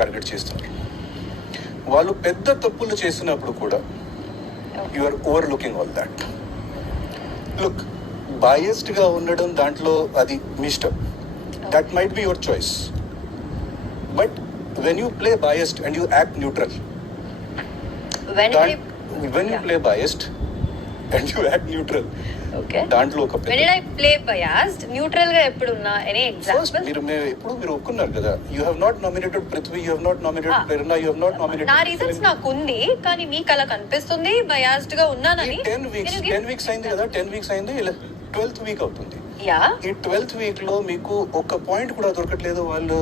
Target చేస్తున్నారు. వాళ్ళు పెద్ద తప్పులు చేసినప్పుడు కూడా you are overlooking all that. Look, biased గా ఉండడం దాంట్లో అది మీ ఇష్టం, that might be your choice. But when you play biased and you act neutral, when you play biased and you act neutral, okay, దాంట్లో ఒక when did I play biased neutral గా ఎప్పుడు ఉన్నా? any example? మీరు ఒప్పుకున్నారు కదా, you have not nominated Prithvi, you have not nominated Prerna, you have not nominated. నా reasons నాకు ఉంది, కానీ మీకు అలా కనిపిస్తుంది బయాస్డ్ గా ఉన్నానని. 10 weeks అయింది కదా, 10 weeks అయింది, 12th week అవుతుంది. యా, ఈ 12th week లో మీకు ఒక పాయింట్ కూడా దొరకట్లేదు వాళ్ళు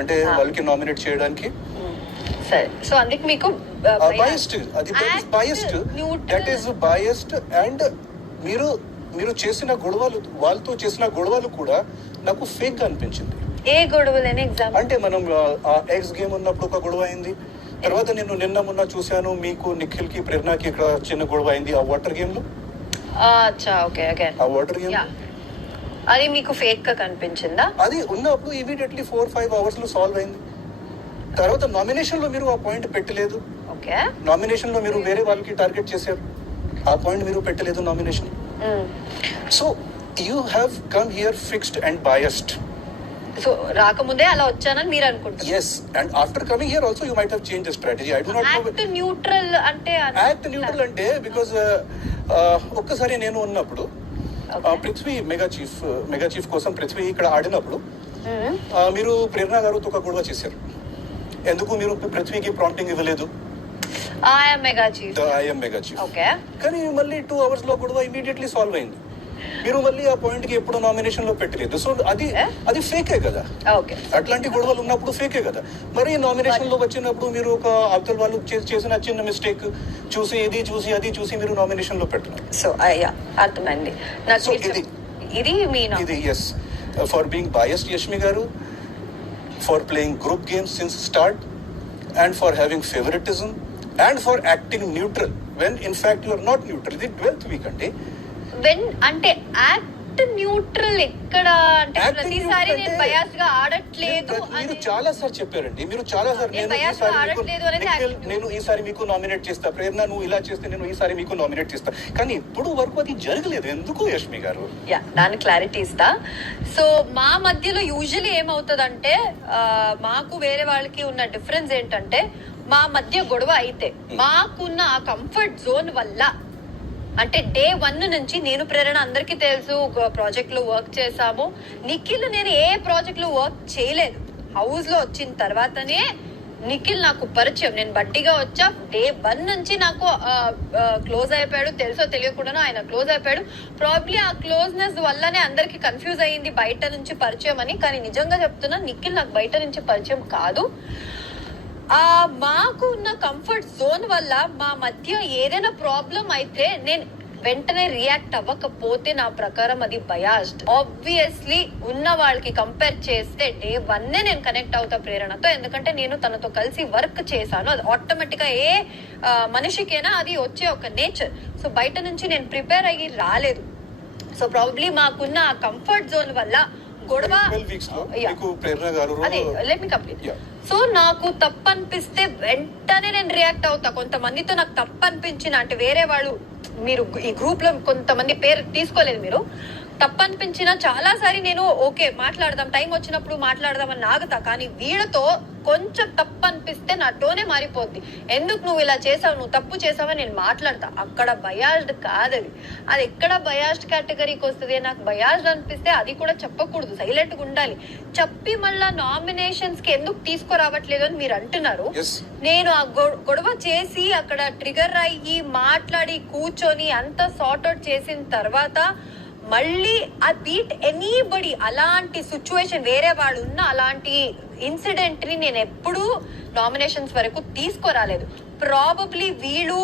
అంటే వాళ్ళకి నామినేట్ చేయడానికి. సరే, సో అందుకు మీకు biased, అది biased, that is biased. And మీరు చేసిన గొడవలు, వాళ్ళతో చేసిన గొడవలు కూడా నాకు ఫేక్ గా అనిపించింది. ఏ గొడవలని ఎగ్జాంపుల్? అంటే మనం ఆ ఎక్స్ గేమ్ ఉన్నప్పుడు ఒక గొడవ అయింది, తర్వాత నేను నిన్న చూశాను మీకు నిఖిల్ కి ప్రేరణకి ఇక్కడ చిన్న గొడవ అయింది ఆ వాటర్ గేమ్ లో. అచ్చా, ఓకే ఓకే. ఆ వాటర్ గేమ్ అది మీకు ఫేక్ గా కనిపించిందా? అది ఉన్నప్పుడు ఇమీడియట్లీ 4-5 hours లో సాల్వ్ అయింది. తర్వాత నామినేషన్ లో మీరు ఆ పాయింట్ పెట్టలేదు. ఓకే, నామినేషన్ లో మీరు వేరే వాళ్ళకి టార్గెట్ చేశారు, ఆ పాయింట్ మీరు పెట్టలేదు nomination. So you have come here fixed and biased. So రాకముందే అలా వచ్చానని మీరు అనుకుంటారు? yes, and after coming here also you might have changed the strategy. I do not know. Act neutral అంటే act neutral అంటే because ఒక్కసారి నేను ఉన్నప్పుడు పృథ్వీ మెగా చీఫ్ కోసం పృథ్వీ ఇక్కడ ఆడినప్పుడు మీరు ప్రేరణ గారితో ఒక గొడవ చేశారు. ఎందుకు మీరు పృథ్వీకి ప్రాంప్టింగ్ ఇవ్వలేదు? I'm mega chief. ఓకే, కానీ మళ్ళీ 2 hours లో గొడవ ఇమీడియట్లీ సాల్వ్ అయింది. మీరు మళ్ళీ ఆ పాయింట్ కి ఎప్పుడు నామినేషన్ లో పెట్టలేదు. సో అది ఫేకే కదా. ఓకే, అట్లాంటి గొడవలు ఉన్నప్పుడు ఫేకే కదా. మరి నామినేషన్ లో వచ్చినప్పుడు మీరు ఒక అవతల వాళ్ళు చేసిన చిన్న మిస్టేక్ చూసి అది చూసి మీరు నామినేషన్ లో పెట్టినారు. సో అర్థమైంది నాకు. ఇది మీ ఇది yes, for being biased Yashmi గారు, for playing group games since start, and for having favouritism, and for acting neutral when in fact you are not neutral. ఇది 12th week అండి. వెన్ అంటే యాక్ట్ న్యూట్రల్ ఎక్కడ అంటే ప్రతిసారి నేను బయాస్ గా ఆడట్లేదు మీరు చాలా సార్ చెప్పారండి. మీరు చాలా సార్ నేను ఈసారి మీకు నామినేట్ చేస్తా, ప్రేరణ నువ్వు ఇలా చేస్తే నేను ఈసారి మీకు నామినేట్ చేస్తా, కానీ ఇప్పుడు వరకు అది జరగలేదు. ఎందుకు యష్మి గారు? దాని క్లారిటీ ఇస్తా. సో మా మధ్యలో యూజువల్లీ ఏమవుతుందంటే, మాకు వేరే వాళ్ళకి ఉన్న డిఫరెన్స్ ఏంటంటే, మా మధ్య గొడవ అయితే మాకున్న ఆ కంఫర్ట్ జోన్ వల్ల, అంటే డే 1 నుంచి నేను ప్రేరణ అందరికీ తెలుసు, ప్రాజెక్ట్ లో వర్క్ చేసాము. నిఖిల్ నేను ఏ ప్రాజెక్ట్ లో వర్క్ చేయలేదు. హౌస్ లో వచ్చిన తర్వాతనే నిఖిల్ నాకు పరిచయం. నేను బట్టిగా వచ్చా, డే 1 నుంచి నాకు క్లోజ్ అయిపోయాడు. తెలుసో తెలియకుండానో ఆయన క్లోజ్ అయిపోయాడు. ప్రాబ్లీ ఆ క్లోజ్నెస్ వల్లనే అందరికి కన్ఫ్యూజ్ అయ్యింది బయట నుంచి పరిచయం అని. కానీ నిజంగా చెప్తున్నా, నిఖిల్ నాకు బయట నుంచి పరిచయం కాదు. మాకు ఉన్న కంఫర్ట్ జోన్ వల్ల మా మధ్య ఏదైనా ప్రాబ్లం అయితే నేను వెంటనే రియాక్ట్ అవ్వకపోతే నా ప్రకారం అది బయాస్డ్. ఆబ్వియస్లీ ఉన్న వాళ్ళకి కంపేర్ చేస్తే డే 1 నేను కనెక్ట్ అవుతా ప్రేరణతో, ఎందుకంటే నేను తనతో కలిసి వర్క్ చేశాను. అది ఆటోమేటిక్ గా ఏ మనిషికైనా అది వచ్చే ఒక నేచర్. సో బయట నుంచి నేను ప్రిపేర్ అయ్యి రాలేదు. సో ప్రాబబ్లీ మాకున్న ఆ కంఫర్ట్ జోన్ వల్ల గొడవ. Let me complete. సో నాకు తప్పు అనిపిస్తే వెంటనే నేను రియాక్ట్ అవుతా. కొంతమందితో నాకు తప్పు అనిపించిన, అంటే వేరే వాళ్ళు, మీరు ఈ గ్రూప్ లో కొంతమంది పేరు తీసుకోలేదు, మీరు తప్పు అనిపించిన చాలా సారి నేను ఓకే మాట్లాడదాం, టైం వచ్చినప్పుడు మాట్లాడదామని ఆగుతా. కానీ వీళ్ళతో కొంచెం తప్పు అనిపిస్తే నా టోనే మారిపోద్ది. ఎందుకు నువ్వు ఇలా చేసావు, నువ్వు తప్పు చేసావని నేను మాట్లాడతా. అక్కడ బయాస్డ్ కాదు అది ఎక్కడ బయాస్డ్ కేటగిరీకి వస్తుంది. నాకు బయాస్డ్ అనిపిస్తే అది కూడా చెప్పకూడదు, సైలెంట్ గా ఉండాలి. చెప్పి మళ్ళా నామినేషన్స్ కి ఎందుకు తీసుకురావట్లేదు అని మీరు అంటున్నారు. నేను ఆ గొడవ చేసి అక్కడ ట్రిగర్ అయ్యి మాట్లాడి కూర్చొని అంతా సార్ట్ అవుట్ చేసిన తర్వాత మళ్ళీ ఆ బీట్ ఎనీబడి, అలాంటి సిచ్యువేషన్ వేరే వాళ్ళు ఉన్న అలాంటి ఇన్సిడెంట్ ని నేను ఎప్పుడూ నామినేషన్స్ వరకు తీసుకురాలేదు. ప్రాబబ్లీ వీళ్ళు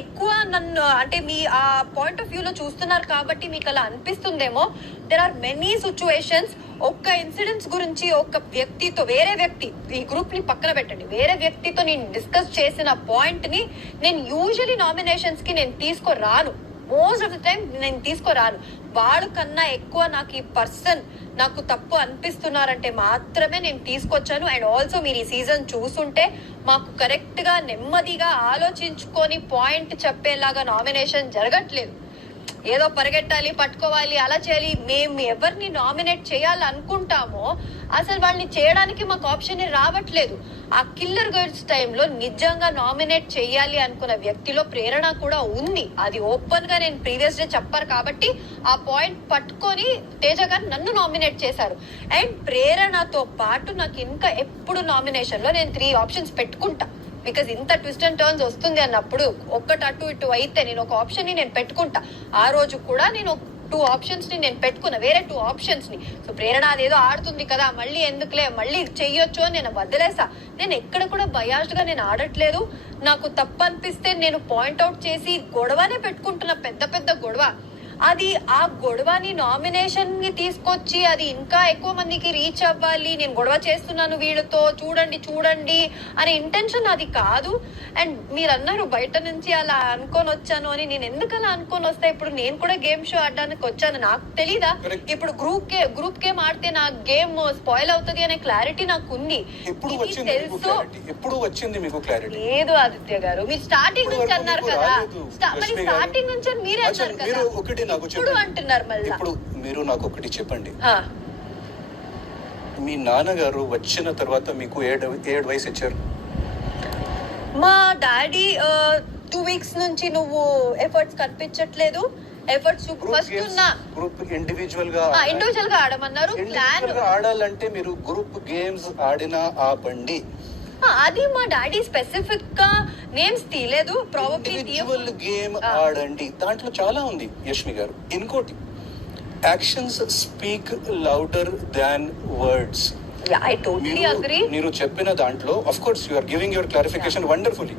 ఎక్కువ నన్ను, అంటే మీ ఆ పాయింట్ ఆఫ్ వ్యూ లో చూస్తున్నారు కాబట్టి మీకు అలా అనిపిస్తుందేమో. There are many situations. ఒక్క ఇన్సిడెంట్స్ గురించి ఒక వ్యక్తితో, వేరే వ్యక్తి, ఈ గ్రూప్ ని పక్కన పెట్టండి, వేరే వ్యక్తితో నేను డిస్కస్ చేసిన పాయింట్ ని నేను యూజువలీ నామినేషన్స్ కి నేను తీసుకురాను. మోస్ట్ ఆఫ్ ద టైం నేను తీసుకురాను. వాళ్ళ కన్నా ఎక్కువ నాకు ఈ పర్సన్ నాకు తప్పు అనిపిస్తున్నారంటే మాత్రమే నేను తీసుకొచ్చాను. అండ్ ఆల్సో మీరు ఈ సీజన్ చూసుంటే మాకు కరెక్ట్ గా నెమ్మదిగా ఆలోచించుకొని పాయింట్ చెప్పేలాగా నామినేషన్ జరగట్లేదు. ఏదో పరిగెట్టాలి, పట్టుకోవాలి, అలా చేయాలి. మేము ఎవరిని నామినేట్ చేయాలనుకుంటామో అసలు వాళ్ళని చేయడానికి మాకు ఆప్షన్ రావట్లేదు. ఆ కిల్లర్ గర్ల్స్ టైంలో నిజంగా నామినేట్ చేయాలి అనుకున్న వ్యక్తిలో ప్రేరణ కూడా ఉంది. అది ఓపెన్ గా నేను ప్రీవియస్ డే చెప్పారు కాబట్టి ఆ పాయింట్ పట్టుకొని తేజ గారు నన్ను నామినేట్ చేశారు. అండ్ ప్రేరణతో పాటు నాకు ఇంకా ఎప్పుడు నామినేషన్ లో నేను 3 ఆప్షన్స్ పెట్టుకుంటా. బికాజ్ ఇంత ట్విస్ట్ అండ్ టర్న్స్ వస్తుంది అన్నప్పుడు ఒక్కటి అటు ఇటు అయితే నేను ఒక ఆప్షన్ ని నేను పెట్టుకుంటా. ఆ రోజు కూడా నేను 2 ఆప్షన్స్ ని నేను పెట్టుకున్నా, వేరే 2 ఆప్షన్స్ ని. సో ప్రేరణ అదేదో ఆడుతుంది కదా, మళ్ళీ ఎందుకులే, మళ్ళీ చెయ్యొచ్చు అని నేను వదిలేసా. నేను ఎక్కడ కూడా బయాస్డ్ గా నేను ఆడట్లేదు. నాకు తప్పు అనిపిస్తే నేను పాయింట్అవుట్ చేసి గొడవనే పెట్టుకుంటున్నా, పెద్ద పెద్ద గొడవ. అది ఆ గొడవని నామినేషన్ ని తీసుకొచ్చి అది ఇంకా ఎక్కువ మందికి రీచ్ అవ్వాలి, నేను గొడవ చేస్తున్నాను వీళ్ళతో, చూడండి చూడండి అనే ఇంటెన్షన్ అది కాదు. అండ్ మీరు అన్నారు బయట నుంచి అలా అనుకొని వచ్చాను అని. నేను ఎందుకు అలా అనుకొని వస్తా? ఇప్పుడు నేను కూడా గేమ్ షో ఆడడానికి వచ్చాను, నాకు తెలీదా? ఇప్పుడు గ్రూప్ గేమ్ ఆడితే నా గేమ్ స్పాయిల్ అవుతుంది అనే క్లారిటీ నాకు ఉంది. ఎప్పుడు వచ్చింది మీకు క్లారిటీ? లేదు ఆదిత్య గారు, మీరు స్టార్టింగ్ నుంచి అన్నారు కదా, మరి స్టార్టింగ్ నుంచి మీరే అన్నారు కదా, ఇప్పుడు అంటున్నారు మళ్ళీ. ఇప్పుడు మీరు నాకు ఒకటి చెప్పండి, మీ నాన్నగారు వచ్చిన తర్వాత మీకు ఏ అడ్వైస్ ఇచ్చారు? మా డాడీ 2 వీక్స్ నుంచి నువ్వు ఎఫర్ట్స్ కనిపించట్లేదు, ఎఫర్ట్స్ ఫస్ట్ ఉన్న గ్రూప్ ఇండివిజువల్ గా ఆడమన్నారు. ప్లాన్ ఆడాలంటే మీరు గ్రూప్ గేమ్స్ ఆడినా ఆపండి. అది మా డాడీ స్పెసిఫిక్ గా నేమ్స్ తీయలేదు. ప్రాబబ్లీ ఇండివిజువల్ గేమ్ ఆడండి, దాంట్లో చాలా ఉంది యష్మి గారు. ఇంకోటి, actions speak louder than words. I totally agree. మీరు చెప్పిన దాంట్లో of course you are giving your clarification wonderfully,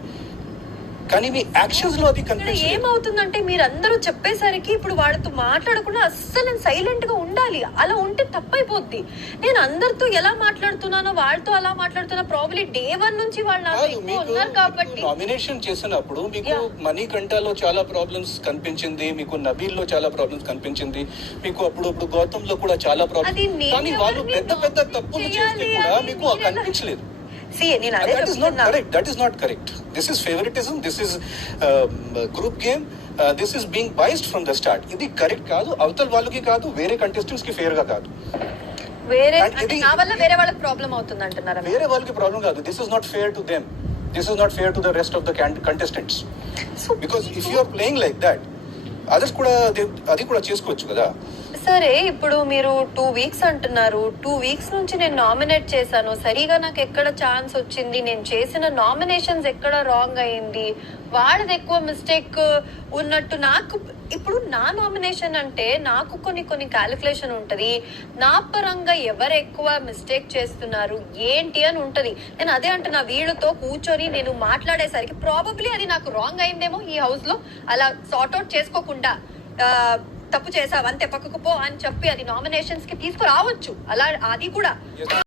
కానీ మీ యాక్షన్స్ లో అది కనిపించలేదు. ఏమవుతుందంటే మీరందరూ చెప్పేసరికి ఇప్పుడు వాళ్ళతో మాట్లాడకుండా అస్సలు నేను సైలెంట్ గా ఉండాలి. అలా ఉంటే తప్పైపోద్ది. నేను అందరితో ఎలా మాట్లాడుతున్నానో వాళ్ళతో అలా మాట్లాడుతున్నా. ప్రాబ్లీ డే 1 నుంచి వాళ్ళు నాతో ఎక్కువ ఉన్నారు కాబట్టి. నామినేషన్ చేసినప్పుడు మీకు మణికంఠలో చాలా ప్రాబ్లమ్స్ కనిపించింది, మీకు నబీల్ లో చాలా ప్రాబ్లమ్స్ కనిపించింది, మీకు అప్పుడు గౌతమ్ లో కూడా చాలా ప్రాబ్లమ్స్, కానీ వాళ్ళు పెద్ద పెద్ద తప్పులు చేస్తే కూడా మీకు కనిపించలేదు. That is not correct. This is favoritism. This is group game. This is being biased from the start. ఇది కరెక్ట్ కాదు, అవతల వాళ్ళకి కాదు, వేరే కంటెస్టెంట్స్ కి ఫేర్ గా కాదు. వేరే వాళ్ళకి ప్రాబ్లం అవుతుంది అంటున్నారా? వేరే వాళ్ళకి ప్రాబ్లం కాదు. This is not fair to them. This is not fair to the rest of the contestants. Because if you are playing like that, others కూడా అది కూడా చేసుకోవచ్చు కదా. సరే, ఇప్పుడు మీరు 2 వీక్స్ అంటున్నారు. 2 వీక్స్ నుంచి నేను నామినేట్ చేశాను, సరిగా నాకు ఎక్కడ ఛాన్స్ వచ్చింది, నేను చేసిన నామినేషన్స్ ఎక్కడ రాంగ్ అయింది, వాళ్ళది ఎక్కువ మిస్టేక్ ఉన్నట్టు. నాకు ఇప్పుడు నా నామినేషన్ అంటే నాకు కొన్ని క్యాలిక్యులేషన్ ఉంటది. నా పరంగా ఎవరు ఎక్కువ మిస్టేక్ చేస్తున్నారు ఏంటి అని ఉంటది. నేను అదే అంటున్నా, వీళ్ళతో కూర్చొని నేను మాట్లాడేసరికి ప్రాబబ్లీ అది నాకు రాంగ్ అయిందేమో. ఈ హౌస్ లో అలా సార్ట్ అవుట్ చేసుకోకుండా తప్పు చేసావు అంతే పక్కకు పో అని చెప్పి అది నామినేషన్స్ కి తీసుకురావచ్చు. అలా అది కూడా